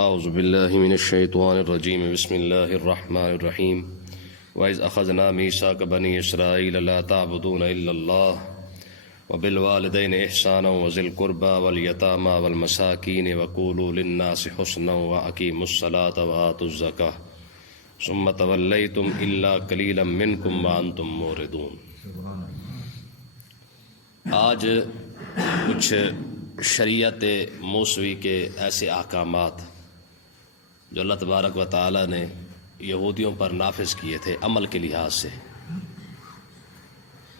اعوذ باللہ من الشیطان الرجیم بسم اللہ الرحمن الرحیم وَإِذْ أَخَذْنَا مِيثَاقَ بَنِي إِسْرَائِيلَ لَا تَعْبُدُونَ إِلَّا اللَّهَ وَبِالْوَالِدَيْنِ إِحْسَانًا وَذِي الْقُرْبَى وَالْيَتَامَى وَالْمَسَاكِينِ وَقُولُوا لِلنَّاسِ حُسْنًا وَأَقِيمُوا الصَّلَاةَ وَآتُوا الزَّكَاةَ ثُمَّ تَوَلَّيْتُمْ إِلَّا قَلِيلًا مِّنكُمْ وَأَنتُم مُّعْرِضُونَ۔ آج کچھ شریعت موسوی کے ایسے احکامات جو اللہ تبارک و تعالیٰ نے یہودیوں پر نافذ کیے تھے عمل کے لحاظ سے،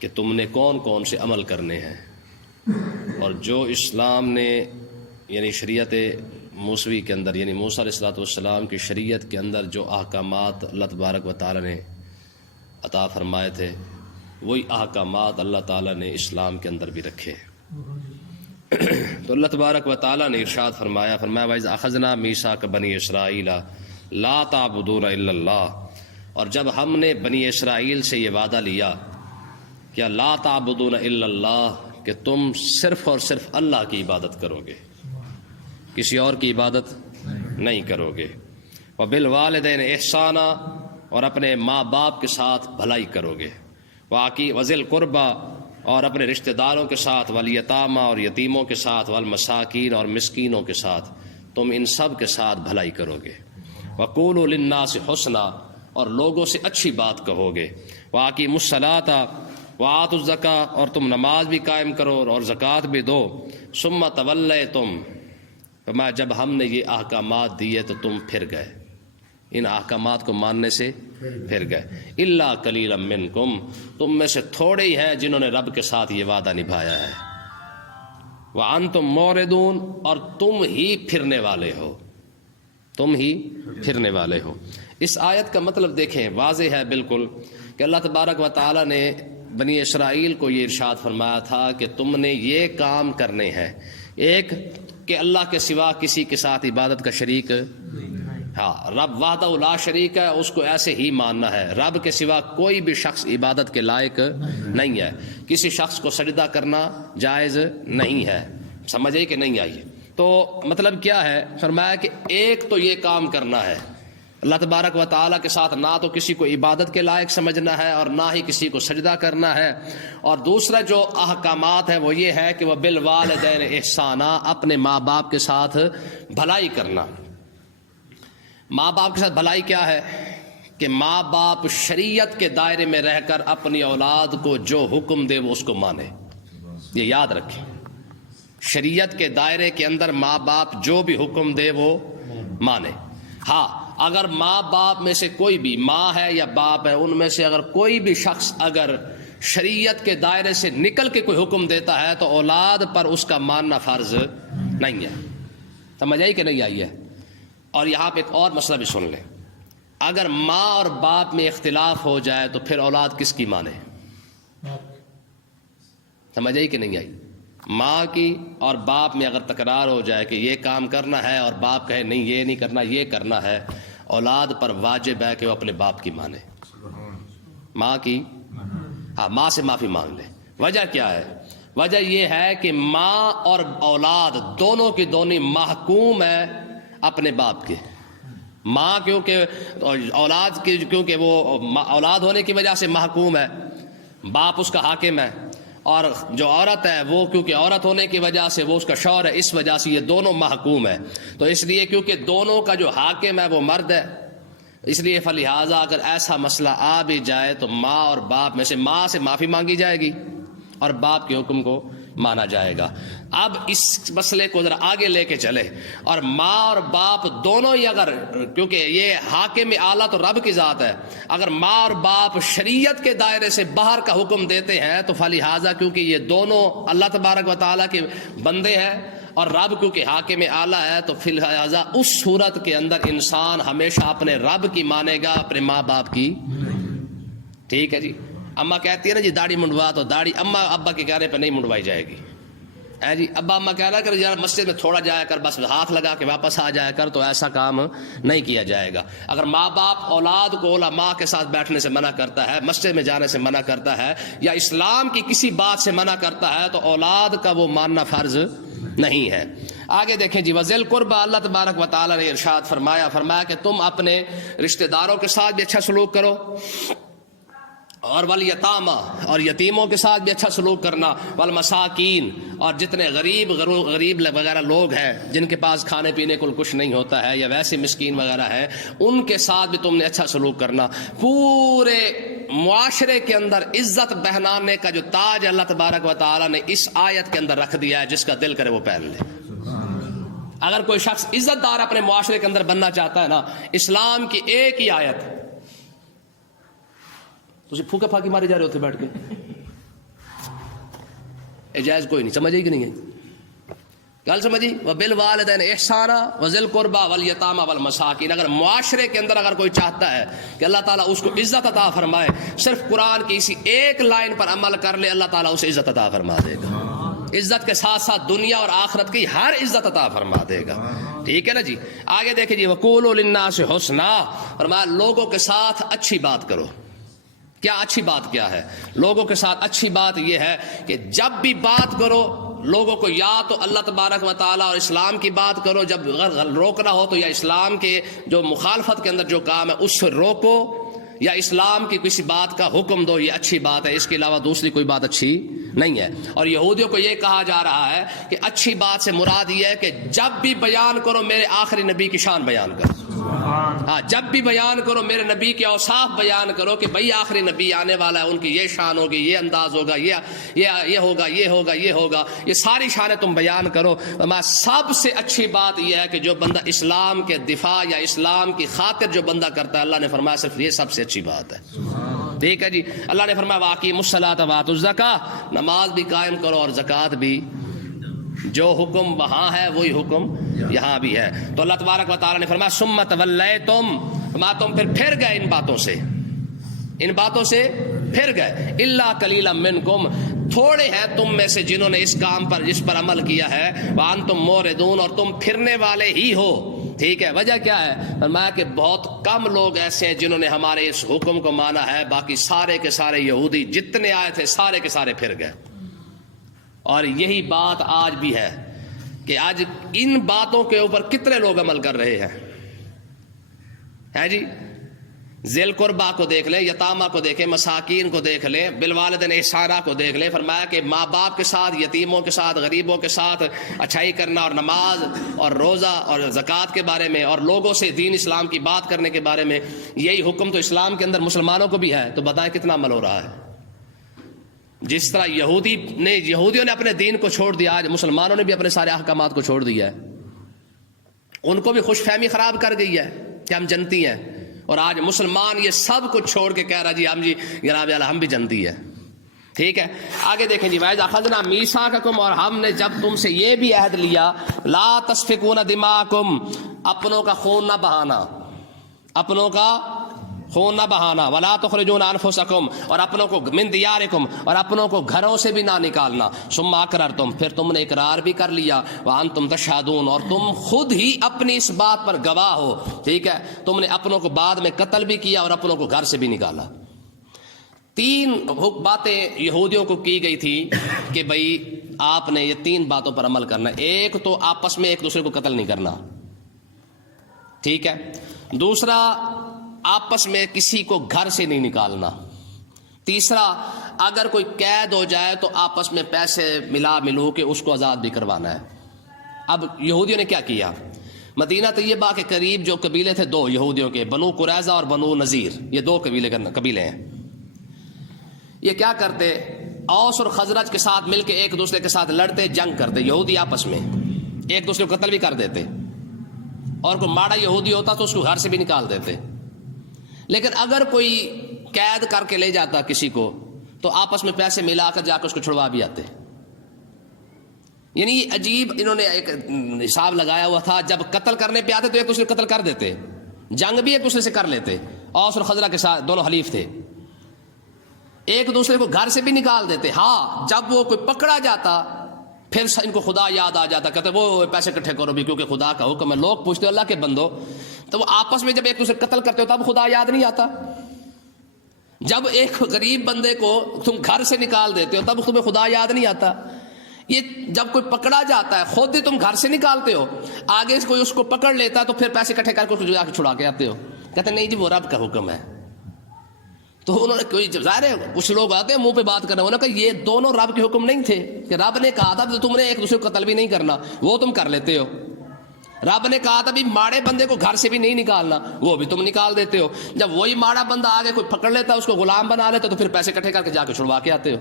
کہ تم نے کون کون سے عمل کرنے ہیں، اور جو اسلام نے یعنی شریعت موسوی کے اندر یعنی موسیٰ علیہ السلام کی شریعت کے اندر جو احکامات اللہ تبارک و تعالیٰ نے عطا فرمائے تھے، وہی احکامات اللہ تعالیٰ نے اسلام کے اندر بھی رکھے۔ تو اللہ تبارک و تعالیٰ نے ارشاد فرمایا وَإِذْ أَخَذْنَا مِيثَاقَ بَنِي إِسْرَائِيلَ لَا تَعْبُدُونَ إِلَّا اللَّهَ، اور جب ہم نے بنی اسرائیل سے یہ وعدہ لیا کہ لا تعبدون الا اللہ، کہ تم صرف اور صرف اللہ کی عبادت کرو گے، کسی اور کی عبادت نہیں کرو گے، وَبِالْوَالِدَيْنِ إِحْسَانًا، اور اپنے ماں باپ کے ساتھ بھلائی کرو گے، وَذِي الْقُرْبَى، اور اپنے رشتہ داروں کے ساتھ، والیتامہ، اور یتیموں کے ساتھ، والمساکین، اور مسکینوں کے ساتھ، تم ان سب کے ساتھ بھلائی کرو گے، وَقُولُوا لِلنَّاسِ حُسْنًا، اور لوگوں سے اچھی بات کہو گے، وَأَقِیمُوا الصَّلَاةَ وَآتُوا الزَّکَاةَ، اور تم نماز بھی قائم کرو اور زکوٰۃ بھی دو، ثُمَّ تَوَلَّیْتُمْ، فرمایا جب ہم نے یہ احکامات دیے تو تم پھر گئے، ان احکامات کو ماننے سے پھر گئے، الا قلیلا منکم، تم میں سے تھوڑے ہی ہیں جنہوں نے رب کے ساتھ یہ وعدہ نبھایا ہے، وانتم موردون، اور تم ہی پھرنے والے ہو، تم ہی پھرنے والے ہو۔ اس آیت کا مطلب دیکھیں، واضح ہے بالکل کہ اللہ تبارک و تعالیٰ نے بنی اسرائیل کو یہ ارشاد فرمایا تھا کہ تم نے یہ کام کرنے ہیں، ایک کہ اللہ کے سوا کسی کے ساتھ عبادت کا شریک، ہاں رب وحدہ لا شریک ہے، اس کو ایسے ہی ماننا ہے، رب کے سوا کوئی بھی شخص عبادت کے لائق نہیں ہے، کسی شخص کو سجدہ کرنا جائز نہیں ہے، سمجھ آئی کہ نہیں آئی؟ تو مطلب کیا ہے؟ فرمایا کہ ایک تو یہ کام کرنا ہے، اللہ تبارک و تعالیٰ کے ساتھ نہ تو کسی کو عبادت کے لائق سمجھنا ہے اور نہ ہی کسی کو سجدہ کرنا ہے، اور دوسرا جو احکامات ہے وہ یہ ہے کہ وہ بالوالدین احسانا، اپنے ماں باپ کے ساتھ بھلائی کرنا۔ ماں باپ کے ساتھ بھلائی کیا ہے؟ کہ ماں باپ شریعت کے دائرے میں رہ کر اپنی اولاد کو جو حکم دے وہ اس کو مانے، یہ یاد رکھیں، شریعت کے دائرے کے اندر ماں باپ جو بھی حکم دے وہ مانے۔ ہاں اگر ماں باپ میں سے کوئی بھی، ماں ہے یا باپ ہے، ان میں سے اگر کوئی بھی شخص اگر شریعت کے دائرے سے نکل کے کوئی حکم دیتا ہے تو اولاد پر اس کا ماننا فرض نہیں ہے، سمجھ آئی کہ نہیں آئی ہے؟ اور یہاں پہ ایک اور مسئلہ بھی سن لیں، اگر ماں اور باپ میں اختلاف ہو جائے تو پھر اولاد کس کی مانے؟ سمجھ آئی کہ نہیں آئی؟ ماں کی اور باپ میں اگر تکرار ہو جائے کہ یہ کام کرنا ہے اور باپ کہے نہیں یہ نہیں کرنا یہ کرنا ہے، اولاد پر واجب ہے کہ وہ اپنے باپ کی مانے، ماں کی، ہاں ماں سے معافی مانگ لے۔ وجہ کیا ہے؟ وجہ یہ ہے کہ ماں اور اولاد دونوں کی دونوں محکوم ہے اپنے باپ کے، ماں کیونکہ اولاد کی، کیونکہ وہ اولاد ہونے کی وجہ سے محکوم ہے، باپ اس کا حاکم ہے، اور جو عورت ہے وہ کیونکہ عورت ہونے کی وجہ سے وہ اس کا شوہر ہے، اس وجہ سے یہ دونوں محکوم ہے، تو اس لیے کیونکہ دونوں کا جو حاکم ہے وہ مرد ہے، اس لیے فلہذا اگر ایسا مسئلہ آ بھی جائے تو ماں اور باپ میں سے ماں سے معافی مانگی جائے گی اور باپ کے حکم کو مانا جائے گا۔ اب اس مسئلے کو ذرا آگے لے کے چلے، اور ماں اور باپ دونوں ہی اگر، کیونکہ یہ حاکم اعلیٰ تو رب کی ذات ہے، اگر ماں اور باپ شریعت کے دائرے سے باہر کا حکم دیتے ہیں تو فلہذا کیونکہ یہ دونوں اللہ تبارک و تعالیٰ کے بندے ہیں اور رب کیونکہ حاکم اعلیٰ ہے، تو فلہذا اس صورت کے اندر انسان ہمیشہ اپنے رب کی مانے گا، اپنے ماں باپ کی۔ ٹھیک ہے جی؟ اماں کہتی ہے نا جی داڑھی منڈوا، تو داڑھی اماں ابا کے کہنے پہ نہیں منڈوائی جائے گی، ہے جی؟ ابا اماں کہہ رہا کر یار مسجد میں تھوڑا جایا کر، بس ہاتھ لگا کے واپس آ جایا کر، تو ایسا کام نہیں کیا جائے گا۔ اگر ماں باپ اولاد کو علماء کے ساتھ بیٹھنے سے منع کرتا ہے، مسجد میں جانے سے منع کرتا ہے، یا اسلام کی کسی بات سے منع کرتا ہے، تو اولاد کا وہ ماننا فرض نہیں ہے۔ آگے دیکھیں جی، وذل قربا، اللہ تبارک و تعالیٰ نے ارشاد فرمایا کہ تم اپنے رشتہ داروں کے ساتھ بھی اچھا سلوک کرو، اور والیتاما، اور یتیموں کے ساتھ بھی اچھا سلوک کرنا، والمساکین، اور جتنے غریب وغیرہ لوگ ہیں جن کے پاس کھانے پینے کو کچھ نہیں ہوتا ہے یا ویسے مسکین وغیرہ ہے، ان کے ساتھ بھی تم نے اچھا سلوک کرنا۔ پورے معاشرے کے اندر عزت بہنانے کا جو تاج اللہ تبارک و تعالیٰ نے اس آیت کے اندر رکھ دیا ہے، جس کا دل کرے وہ پہن لے۔ اگر کوئی شخص عزت دار اپنے معاشرے کے اندر بننا چاہتا ہے نا، اسلام کی ایک ہی آیت، تو پھوکے پھاکی مارے جا رہے ہوتے بیٹھ کے، اجازت کوئی نہیں، سمجھے کہ نہیں ہے گل سمجھی؟ وبالوالدین احسانا وذی القربى والیتامی والمساکین۔ اگر معاشرے کے اندر اگر کوئی چاہتا ہے کہ اللہ تعالیٰ اس کو عزت عطا فرمائے، صرف قرآن کی اسی ایک لائن پر عمل کر لے، اللہ تعالیٰ اسے عزت عطا فرما دے گا۔ عزت کے ساتھ ساتھ دنیا اور آخرت کی ہر عزت عطا فرما دے گا۔ ٹھیک ہے نا جی؟ آگے دیکھیں جی، وقولوا للناس حسنا، فرمایا لوگوں کے ساتھ اچھی بات کرو۔ کیا اچھی بات کیا ہے؟ لوگوں کے ساتھ اچھی بات یہ ہے کہ جب بھی بات کرو لوگوں کو یا تو اللہ تبارک و تعالیٰ اور اسلام کی بات کرو، جب روکنا ہو تو یا اسلام کے جو مخالفت کے اندر جو کام ہے اس سے روکو، یا اسلام کی کسی بات کا حکم دو، یہ اچھی بات ہے، اس کے علاوہ دوسری کوئی بات اچھی نہیں ہے۔ اور یہودیوں کو یہ کہا جا رہا ہے کہ اچھی بات سے مراد یہ ہے کہ جب بھی بیان کرو میرے آخری نبی کی شان بیان کرو۔ ہاں، جب بھی بیان کرو میرے نبی کے اوصاف بیان کرو کہ بھئی آخری نبی آنے والا ہے، ان کی یہ شان ہوگی، یہ انداز ہوگا، یہ ہوگا، یہ ہوگا، یہ ہوگا، یہ ساری شانیں تم بیان کرو۔ سب سے اچھی بات یہ ہے کہ جو بندہ اسلام کے دفاع یا اسلام کی خاطر جو بندہ کرتا ہے، اللہ نے فرمایا صرف یہ سب سے اچھی بات ہے۔ ٹھیک ہے جی؟ اللہ نے فرمایا وَأَقِیمُوا الصَّلَاةَ وَآتُوا الزَّکَاۃَ، نماز بھی قائم کرو اور زکوٰۃ بھی، جو حکم وہاں ہے وہی حکم یہاں بھی ہے۔ تو اللہ تبارک و تعالیٰ نے فرمایا ثُمَّ تَوَلَّیْتُمْ، تم پھر گئے ان باتوں سے پھر گئے، اِلَّا قَلِيلًا مِّنْکُمْ، تھوڑے ہیں تم میں سے جنہوں نے اس کام پر جس پر عمل کیا ہے، وَأَنْتُمْ مُعْرِضُونَ، اور تم پھرنے والے ہی ہو۔ ٹھیک ہے؟ وجہ کیا ہے؟ فرمایا کہ بہت کم لوگ ایسے ہیں جنہوں نے ہمارے اس حکم کو مانا ہے، باقی سارے کے سارے یہودی جتنے آئے تھے سارے کے سارے پھر گئے۔ اور یہی بات آج بھی ہے کہ آج ان باتوں کے اوپر کتنے لوگ عمل کر رہے ہیں جی؟ ذی القربیٰ کو دیکھ لیں، یتامہ کو دیکھیں، مساکین کو دیکھ لیں، بالوالدین احسانہ کو دیکھ لیں۔ فرمایا کہ ماں باپ کے ساتھ، یتیموں کے ساتھ، غریبوں کے ساتھ اچھائی کرنا، اور نماز اور روزہ اور زکوٰۃ کے بارے میں، اور لوگوں سے دین اسلام کی بات کرنے کے بارے میں، یہی حکم تو اسلام کے اندر مسلمانوں کو بھی ہے۔ تو بتائیں کتنا عمل ہو رہا ہے؟ جس طرح یہودیوں نے اپنے دین کو چھوڑ دیا، آج مسلمانوں نے بھی اپنے سارے احکامات کو چھوڑ دیا ہے۔ ان کو بھی خوش فہمی خراب کر گئی ہے کہ ہم جنتی ہیں، اور آج مسلمان یہ سب کچھ چھوڑ کے کہہ رہا جی ہم، جی جناب ہم بھی جنتی ہے۔ ٹھیک ہے؟ آگے دیکھیں جی، وَإِذْ أَخَذْنَا مِيثَاقَكُمْ، اور ہم نے جب تم سے یہ بھی عہد لیا، لَا تَسْفِكُونَ دِمَاءَكُمْ، اپنوں کا خون نہ بہانا، اپنوں کا خون نہ بہانا، وَلَا تُخْرِجُونَ أَنفُسَكُمْ، اور اپنوں کو مِن دِيَارِكُمْ، اور اپنوں کو گھروں سے بھی نہ نکالنا، ثُمَّ أَقْرَرْتُمْ، پھر تم نے اقرار بھی کر لیا، وَأَنْتُمْ تَشْهَدُونَ، اور تم خود ہی اپنی اس بات پر گواہ ہو۔ ٹھیک ہے؟ تم نے اپنوں کو بعد میں قتل بھی کیا اور اپنوں کو گھر سے بھی نکالا۔ تین باتیں یہودیوں کو کی گئی تھی کہ بھئی آپ نے یہ تین باتوں پر عمل کرنا ہے۔ ایک تو آپس میں ایک دوسرے کو قتل نہیں کرنا، ٹھیک ہے؟ دوسرا، آپس میں کسی کو گھر سے نہیں نکالنا۔ تیسرا، اگر کوئی قید ہو جائے تو آپس میں پیسے ملو کے اس کو آزاد بھی کروانا ہے۔ اب یہودیوں نے کیا کیا؟ مدینہ طیبہ کے قریب جو قبیلے تھے دو یہودیوں کے، بنو قریظہ اور بنو نذیر، یہ دو قبیلے ہیں۔ یہ کیا کرتے؟ اوس اور خزرج کے ساتھ مل کے ایک دوسرے کے ساتھ لڑتے، جنگ کرتے، یہودی آپس میں ایک دوسرے کو قتل بھی کر دیتے، اور کوئی ماڑا یہودی ہوتا تو اس کو گھر سے بھی نکال دیتے۔ لیکن اگر کوئی قید کر کے لے جاتا کسی کو تو آپس میں پیسے ملا کر جا کے اس کو چھڑوا بھی آتے۔ یعنی یہ عجیب انہوں نے ایک حساب لگایا ہوا تھا، جب قتل کرنے پہ آتے تو ایک دوسرے کو قتل کر دیتے، جنگ بھی ایک دوسرے سے کر لیتے۔ اوس اور خزرہ کے ساتھ دونوں حلیف تھے، ایک دوسرے کو گھر سے بھی نکال دیتے۔ ہاں، جب وہ کوئی پکڑا جاتا پھر ان کو خدا یاد آ جاتا، کہتے وہ پیسے اکٹھے کرو بھی کیونکہ خدا کا حکم ہے۔ لوگ پوچھتے اللہ کے بندو، تو وہ آپس میں جب ایک دوسرے قتل کرتے ہو تب خدا یاد نہیں آتا؟ جب ایک غریب بندے کو تم گھر سے نکال دیتے ہو تب تمہیں خدا یاد نہیں آتا؟ یہ جب کوئی پکڑا جاتا ہے خود ہی تم گھر سے نکالتے ہو, آگے کوئی اس کو پکڑ لیتا ہے تو پھر پیسے اکٹھے کر کے جا کے چھڑا کے آتے ہو, کہتے نہیں جی وہ رب کا حکم ہے. تو انہوں نے کوئی ظاہر ہے کچھ لوگ آتے ہیں منہ پہ بات کرنے, انہوں نے کہا یہ دونوں رب کے حکم نہیں تھے کہ رب نے کہا تھا تو تم نے ایک دوسرے کو قتل بھی نہیں کرنا, وہ تم کر لیتے ہو. رب نے کہا تھا بھی ماڑے بندے کو گھر سے بھی نہیں نکالنا, وہ بھی تم نکال دیتے ہو. جب وہی ماڑا بندہ آگے کوئی پکڑ لیتا ہے اس کو غلام بنا لیتا تو پھر پیسے اکٹھے کر کے جا کے چھڑوا کے آتے ہو.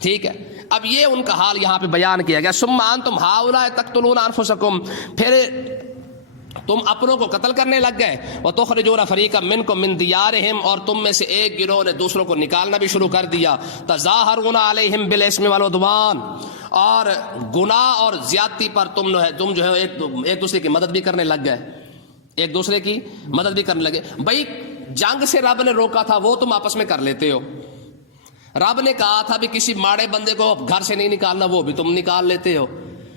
ٹھیک ہے, اب یہ ان کا حال یہاں پہ بیان کیا گیا. ثم انتم ہؤلاء تقتلون انفسکم, پھر تم اپنوں کو قتل کرنے لگ گئے. وتخرجون فریقا منکم من دیارہم, اور تم میں سے ایک گروہ نے دوسروں کو نکالنا بھی شروع کر دیا. تظاہرون علیہم بالاسم والعدوان, اور گناہ اور زیادتی پر تم جو ہے ایک دوسرے کی مدد بھی کرنے لگ گئے, ایک دوسرے کی مدد بھی کرنے لگے. بھائی جنگ سے رب نے روکا تھا وہ تم آپس میں کر لیتے ہو. رب نے کہا تھا بھی کسی ماڑے بندے کو گھر سے نہیں نکالنا, وہ بھی تم نکال لیتے ہو.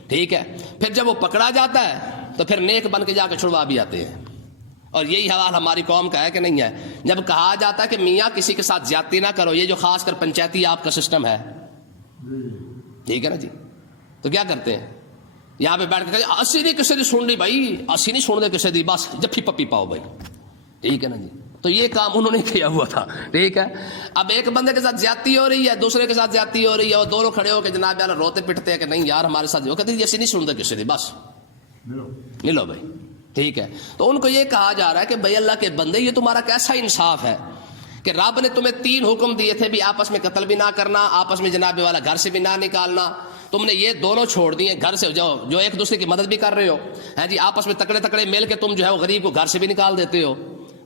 ٹھیک ہے, پھر جب وہ پکڑا جاتا ہے تو پھر نیک بن کے جا کے چھڑوا بھی آتے ہیں. اور یہی حوال ہماری قوم کا ہے کہ نہیں ہے. جب کہا جاتا ہے کہ میاں کسی کے ساتھ زیادتی نہ کرو, یہ جو خاص کر پنچایتی آپ کا سسٹم ہے, ٹھیک ہے نا جی, تو کیا کرتے ہیں یہاں پہ بیٹھ کے اسی نہیں کسی دی سن لی بھائی, اسی نہیں سن دے کسی دی, بس جفی پپی پاؤ بھائی. ٹھیک ہے نا جی, تو یہ کام انہوں نے کیا ہوا تھا. ٹھیک ہے, اب ایک بندے کے ساتھ زیادتی ہو رہی ہے, دوسرے کے ساتھ زیادتی ہو رہی ہے, اور دونوں کھڑے ہو کے جناب یار روتے پٹتے ہیں کہ نہیں یار ہمارے ساتھ, وہ کہتے ہیں ایسی نہیں سن دے کسی دی, بس ملو بھائی. ٹھیک ہے, تو ان کو یہ کہا جا رہا ہے کہ بھائی اللہ کے بندے یہ تمہارا کیسا انصاف ہے کہ رب نے تمہیں 3 حکم دیے تھے بھی آپس میں قتل بھی نہ کرنا, آپس میں جناب والا گھر سے بھی نہ نکالنا, تم نے یہ دونوں چھوڑ دیے. گھر سے جو ایک دوسرے کی مدد بھی کر رہے ہو ہیں جی, آپس میں تکڑے تکڑے مل کے تم جو ہے وہ غریب کو گھر سے بھی نکال دیتے ہو.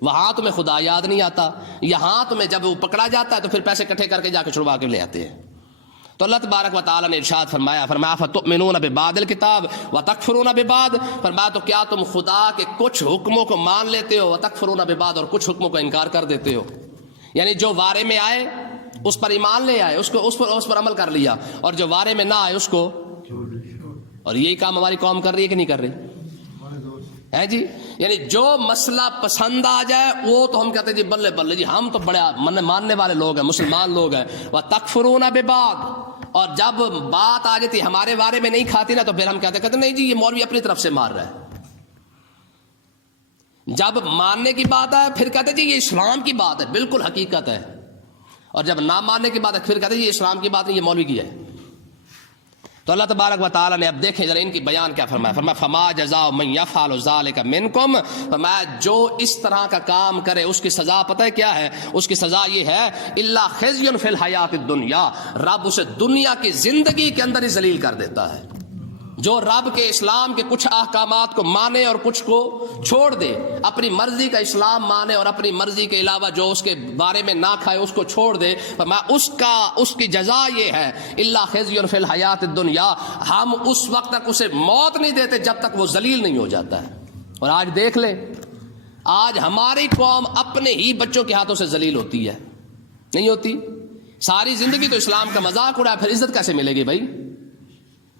وہاں تمہیں خدا یاد نہیں آتا, یہاں تمہیں جب وہ پکڑا جاتا ہے تو پھر پیسے اکٹھے کر کے جا کے چھڑوا کے لے آتے ہیں. تو اللہ تبارک و تعالیٰ نے ارشاد فرمایا فتؤمنون ببعض الکتاب وتکفرون ببعض, فرمایا تو کیا تم خدا کے کچھ حکموں کو مان لیتے ہو, وتکفرون ببعض, اور کچھ حکموں کو انکار کر دیتے ہو. یعنی جو وارے میں آئے اس پر ایمان لے آئے, اس پر عمل کر لیا, اور جو وارے میں نہ آئے اس کو. اور یہی کام ہماری قوم کر رہی ہے کہ نہیں کر رہی ہے جی. یعنی جو مسئلہ پسند آ جائے وہ تو ہم کہتے ہیں جی بلے بلے جی ہم تو بڑے ماننے والے لوگ ہیں, مسلمان لوگ ہیں. وتکفرون ببعض, اور جب بات آ جاتی ہمارے بارے میں نہیں کھاتی نا تو پھر ہم کہتے نہیں جی یہ مولوی اپنی طرف سے مار رہا ہے. جب ماننے کی بات ہے پھر کہتے جی یہ اسلام کی بات ہے, بالکل حقیقت ہے, اور جب نہ ماننے کی بات ہے پھر کہتے جی یہ اسلام کی بات نہیں, یہ مولوی کی ہے. تو اللہ تبارک و تعالیٰ نے اب دیکھیں ذرا ان کی بیان کیا فرمایا. فرمایا فما جزاء من یفعل ذلک منکم, فرمایا جو اس طرح کا کام کرے اس کی سزا پتہ ہے کیا ہے, اس کی سزا یہ ہے الا خزی فی الحیات الدنیا, رب اسے دنیا کی زندگی کے اندر ہی ذلیل کر دیتا ہے. جو رب کے اسلام کے کچھ احکامات کو مانے اور کچھ کو چھوڑ دے, اپنی مرضی کا اسلام مانے اور اپنی مرضی کے علاوہ جو اس کے بارے میں نہ کھائے اس کو چھوڑ دے, اس کی جزا یہ ہے الا خزی فی الحیات الدنیا, ہم اس وقت تک اسے موت نہیں دیتے جب تک وہ ذلیل نہیں ہو جاتا ہے. اور آج دیکھ لیں, آج ہماری قوم اپنے ہی بچوں کے ہاتھوں سے ذلیل ہوتی ہے, نہیں ہوتی. ساری زندگی تو اسلام کا مذاق اڑا, پھر عزت کیسے ملے گی بھائی.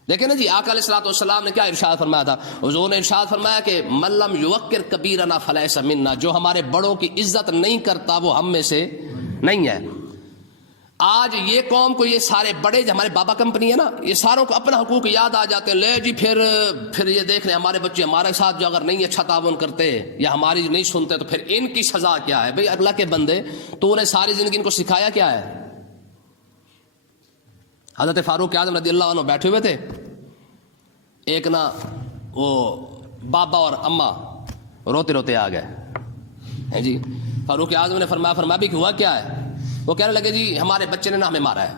دیکھیں نا جی آقا علیہ الصلوۃ والسلام نے کیا ارشاد فرمایا تھا, حضور نے ارشاد فرمایا کہ من لم یوقر کبیرنا فلیس منا, جو ہمارے بڑوں کی عزت نہیں کرتا وہ ہم میں سے نہیں ہے. آج یہ قوم کو یہ سارے بڑے جو ہمارے بابا کمپنی ہے نا, یہ ساروں کو اپنا حقوق یاد آ جاتے ہیں. لے جی پھر یہ دیکھ رہے ہمارے بچے ہمارے ساتھ جو اگر نہیں اچھا تعاون کرتے یا ہماری نہیں سنتے تو پھر ان کی سزا کیا ہے. بھئی اللہ کے بندے, تو انہیں ساری زندگی ان کو سکھایا کیا ہے. حضرت فاروق اعظم رضی اللہ عنہ بیٹھے ہوئے تھے, ایک نا وہ بابا اور اماں روتے روتے آ گئے جی. فاروق اعظم نے فرمایا بھی کہ ہوا کیا ہے. وہ کہنے لگے جی ہمارے بچے نے نا ہمیں مارا ہے.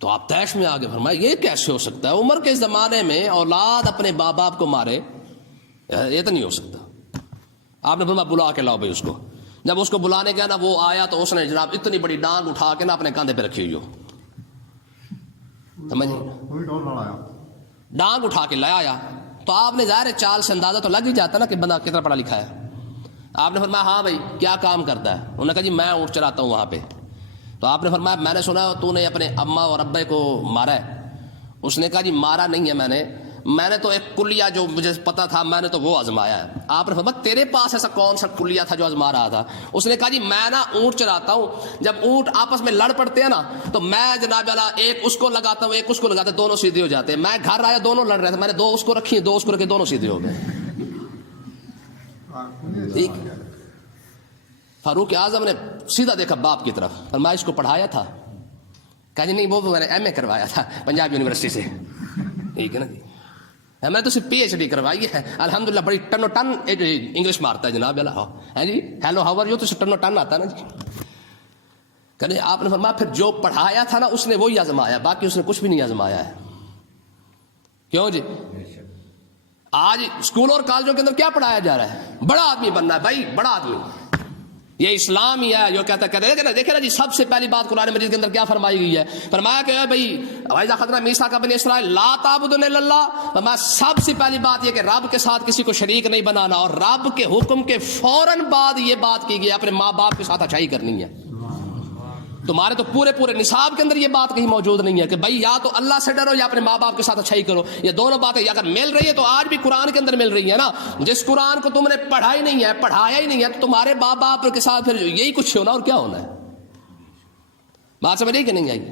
تو آپ تیش میں آگے فرمایا یہ کیسے ہو سکتا ہے, عمر کے زمانے میں اولاد اپنے باپ باپ کو مارے, یہ تو نہیں ہو سکتا. آپ نے فرمایا بلا کے لاؤ بھائی اس کو. جب اس کو بلانے گیا نا وہ آیا تو اس نے جناب اتنی بڑی ڈانگ اٹھا کے نا اپنے کاندھے پہ رکھی ہوئی ہو, سمجھے, ڈانگ اٹھا کے لایا. تو آپ نے ظاہر چال سے اندازہ تو لگ ہی جاتا نا کہ بندہ کتنا پڑھا لکھا ہے. آپ نے فرمایا ہاں بھائی کیا کام کرتا ہے. انہوں نے کہا جی میں اونٹ چلاتا ہوں وہاں پہ. تو آپ نے فرمایا میں نے سنا تو نے اپنے اماں اور ابے کو مارا ہے. اس نے کہا جی مارا نہیں ہے میں نے, میں نے تو ایک کلیہ جو مجھے پتا تھا میں نے تو وہ آزمایا ہے. آپ نے فرمایا تیرے پاس ایسا کون سا کلیہ تھا جو آزما رہا تھا؟ اس نے کہا جی میں نا اونٹ چراتا ہوں, جب اونٹ آپس میں لڑ پڑتے ہیں نا تو میں جناب والا ایک اس کو لگاتا ہوں ایک اس کو لگاتا ہوں, دونوں سیدھے ہو جاتے ہیں. میں گھر آیا دونوں لڑ رہے تھے, میں نے 2 اس کو رکھی 2 اس کو رکھے, دونوں سیدھے ہو گئے. ٹھیک. فاروق اعظم نے سیدھا دیکھا باپ کی طرف, فرمایا اس کو پڑھایا تھا؟ کہا جی نہیں وہ میں نے ایم اے کروایا تھا پنجاب یونیورسٹی سے. ٹھیک ہے نا جی, میں تو صرف پی ایچ ڈی کروائی ہے الحمدللہ, بڑی ٹن و ٹن انگلش مارتا ہے جناب اللہ ہے جی. ہیلو ہاؤ آر یو تو ٹن و ٹن آتا ہے نا جی. کہ آپ نے فرمایا پھر جو پڑھایا تھا نا اس نے وہی آزمایا, باقی اس نے کچھ بھی نہیں آزمایا ہے. کیوں جی؟ آج اسکول اور کالجوں کے اندر کیا پڑھایا جا رہا ہے؟ بڑا آدمی بننا ہے بھائی, بڑا آدمی. یہ اسلام ہی ہے جو کہتا ہے. دیکھیں نا جی, سب سے پہلی بات قرآن مجید کے اندر کیا فرمائی گئی ہے؟ فرمایا کہ بھائی وَإِذَا أَخَذْنَا مِيثَاقَ بَنِي إِسْرَائِيلَ لَا تَعْبُدُونَ إِلَّا اللَّهَ. فرمایا سب سے پہلی بات یہ کہ رب کے ساتھ کسی کو شریک نہیں بنانا, اور رب کے حکم کے فوراً بعد یہ بات کی گئی اپنے ماں باپ کے ساتھ اچھائی کرنی ہے. تمہارے تو پورے نصاب کے اندر یہ بات کہیں موجود نہیں ہے کہ بھائی یا تو اللہ سے ڈرو یا اپنے ماں باپ کے ساتھ اچھائی کرو. یہ دونوں باتیں اگر مل رہی ہے تو آج بھی قرآن کے اندر مل رہی ہے نا. جس قرآن کو تم نے پڑھا ہی نہیں ہے, پڑھایا ہی نہیں ہے, تو تمہارے ماں باپ کے ساتھ پھر یہی کچھ ہونا اور کیا ہونا ہے. بات سمجھ رہی کہ نہیں آئی؟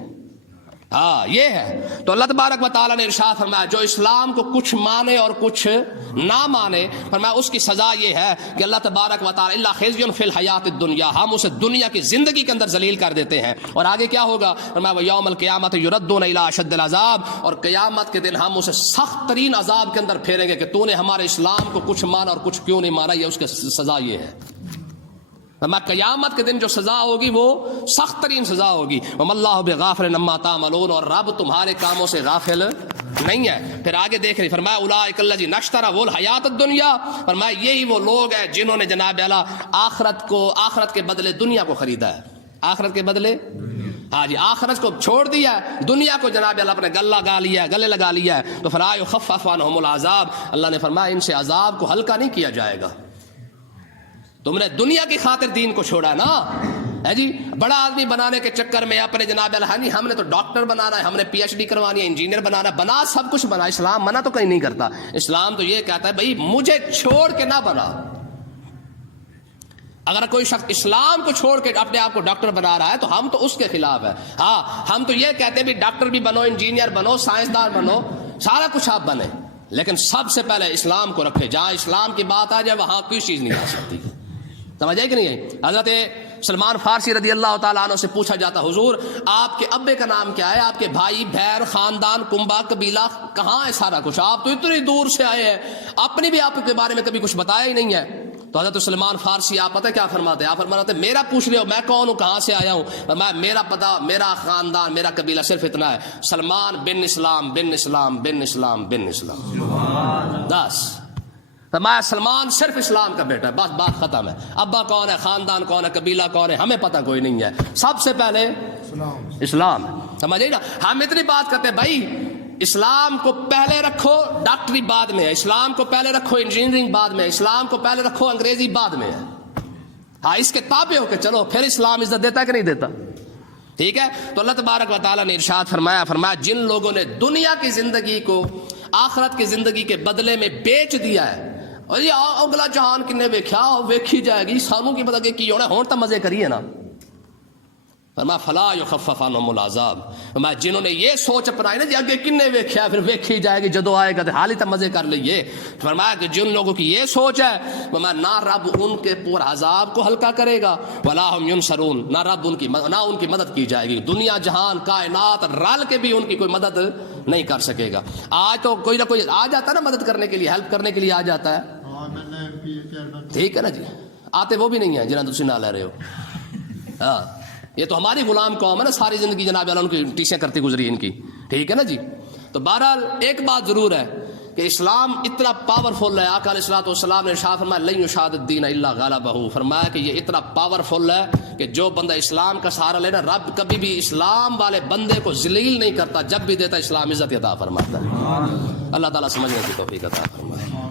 ہاں یہ ہے. تو اللہ تبارک و تعالیٰ نے ارشاد فرمایا جو اسلام کو کچھ مانے اور کچھ نہ مانے, فرمایا اس کی سزا یہ ہے کہ اللہ تبارک و تعالیٰ الا خزی فی الحیات الدنیا, ہم اسے دنیا کی زندگی کے اندر ذلیل کر دیتے ہیں. اور آگے کیا ہوگا؟ فرمایا یوم القیامت یردون الی اشد العذاب, اور قیامت کے دن ہم اسے سخت ترین عذاب کے اندر پھیریں گے کہ تو نے ہمارے اسلام کو کچھ مانا اور کچھ کیوں نہیں مانا. یہ اس کی سزا یہ ہے. قیامت کے دن جو سزا ہوگی وہ سخت ترین سزا ہوگی. وَمَا اللَّهُ بِغَافِلٍ عَمَّا تَعْمَلُونَ, اور رب تمہارے کاموں سے غافل نہیں ہے. پھر آگے دیکھ رہی, فرمایا اولئک الذین اشتروا الحیات الدنیا, فرمایا یہی وہ لوگ ہیں جنہوں نے جناب اعلیٰ آخرت کے بدلے دنیا کو خریدا ہے. آخرت کے بدلے ہاں جی, آخرت کو چھوڑ دیا ہے, دنیا کو جناب اللہ اپنے گلے لگا لیا ہے. تو فَلَا يُخَفَّفُ عَنْهُمُ الْعَذَابُ, اللہ نے فرمایا ان سے عذاب کو ہلکا نہیں کیا جائے گا. تم نے دنیا کی خاطر دین کو چھوڑا نا ہے جی, بڑا آدمی بنانے کے چکر میں اپنے جناب اللہ ہم نے تو ڈاکٹر بنانا ہے, ہم نے پی ایچ ڈی کروانی ہے, انجینئر بنانا ہے, بنا سب کچھ بنا. اسلام منع تو کہیں نہیں کرتا. اسلام تو یہ کہتا ہے بھائی مجھے چھوڑ کے نہ بنا. اگر کوئی شخص اسلام کو چھوڑ کے اپنے آپ کو ڈاکٹر بنا رہا ہے تو ہم تو اس کے خلاف ہے. ہاں ہم تو یہ کہتے ہیں بھی ڈاکٹر بھی بنو, انجینئر بنو, سائنسدان بنو, سارا کچھ آپ بنے, لیکن سب سے پہلے اسلام کو رکھے. جہاں اسلام کی بات آ جائے وہاں کوئی چیز نہیں آ سکتی. سمجھ آئی کہ نہیں آئی؟ حضرت سلمان فارسی رضی اللہ تعالیٰ عنہ سے پوچھا جاتا, حضور آپ کے ابے کا نام کیا ہے؟ آپ کے بھائی بہن خاندان کنبا قبیلہ کہاں ہے سارا کچھ؟ آپ تو اتنی دور سے آئے ہیں, اپنی بھی آپ کے بارے میں کبھی کچھ بتایا ہی نہیں ہے. تو حضرت سلمان فارسی آپ پتہ کیا فرماتے ہیں؟ آپ فرماتے ہیں میرا پوچھ رہے ہو میں کون ہوں, کہاں سے آیا ہوں؟ میرا پتہ, میرا خاندان, میرا قبیلہ صرف اتنا ہے, سلمان بن اسلام بن اسلام بن اسلام بن اسلام. بس فرمایا سلمان صرف اسلام کا بیٹا ہے, بس بات ختم ہے. ابا کون ہے, خاندان کون ہے, قبیلہ کون ہے, ہمیں پتہ کوئی نہیں ہے. سب سے پہلے اسلام. سمجھ نا, ہم اتنی بات کرتے ہیں بھائی اسلام کو پہلے رکھو, ڈاکٹری بعد میں ہے. اسلام کو پہلے رکھو, انجینئرنگ بعد میں. اسلام کو پہلے رکھو, انگریزی بعد میں ہے. ہاں اس کے تابع ہو کے چلو, پھر اسلام عزت دیتا ہے کہ نہیں دیتا؟ ٹھیک ہے. تو اللہ تبارک و تعالیٰ نے ارشاد فرمایا جن لوگوں نے دنیا کی زندگی کو آخرت کی زندگی کے بدلے میں بیچ دیا ہے, اور یہ اگلا جہان کنے ویکھیا ویکھی جائے گی, سانوں کی پتہ کہ کی ہونا, ہون تو مزے کریے نا. فرمایا فلا یخفف عنہم العذاب, فرمایا جنہوں نے یہ سوچ اپنائی نا جی آگے کنے ویکھیا پھر ویکھی جائے گی, جدو آئے گا تو حال ہی تو مزے کر لئیے. فرمایا کہ جن لوگوں کی یہ سوچ ہے, فرمایا نہ رب ان کے پور عذاب کو ہلکا کرے گا, ولا ہم ینصرون, نہ رب ان کی مدد کی جائے گی. دنیا جہان کائنات رل کے بھی ان کی کوئی مدد نہیں کر سکے گا. آج تو کوئی نہ کوئی آ جاتا ہے نا مدد کرنے کے لیے, ہیلپ کرنے کے لیے آ جاتا ہے. ٹھیک ہے نا جی, آتے وہ بھی نہیں ہیں جنہاں تسی نہ لے رہے ہو. ہاں یہ تو ہماری غلام قوم ہے نا, ساری زندگی جناب اللہ ان کی ٹیچیں کرتی گزری ان کی. ٹھیک ہے نا جی. تو بہرحال ایک بات ضرور ہے کہ اسلام اتنا پاورفل ہے. آقا علیہ الصلوۃ والسلام نے ارشاد فرمایا لن یشاد الدین الا غلبہ, فرمایا کہ یہ اتنا پاورفل ہے کہ جو بندہ اسلام کا سہارا لینا, رب کبھی بھی اسلام والے بندے کو ذلیل نہیں کرتا, جب بھی دیتا اسلام عزت عطا فرماتا ہے. اللہ تعالیٰ سمجھنے کی توفیق عطا فرمائے.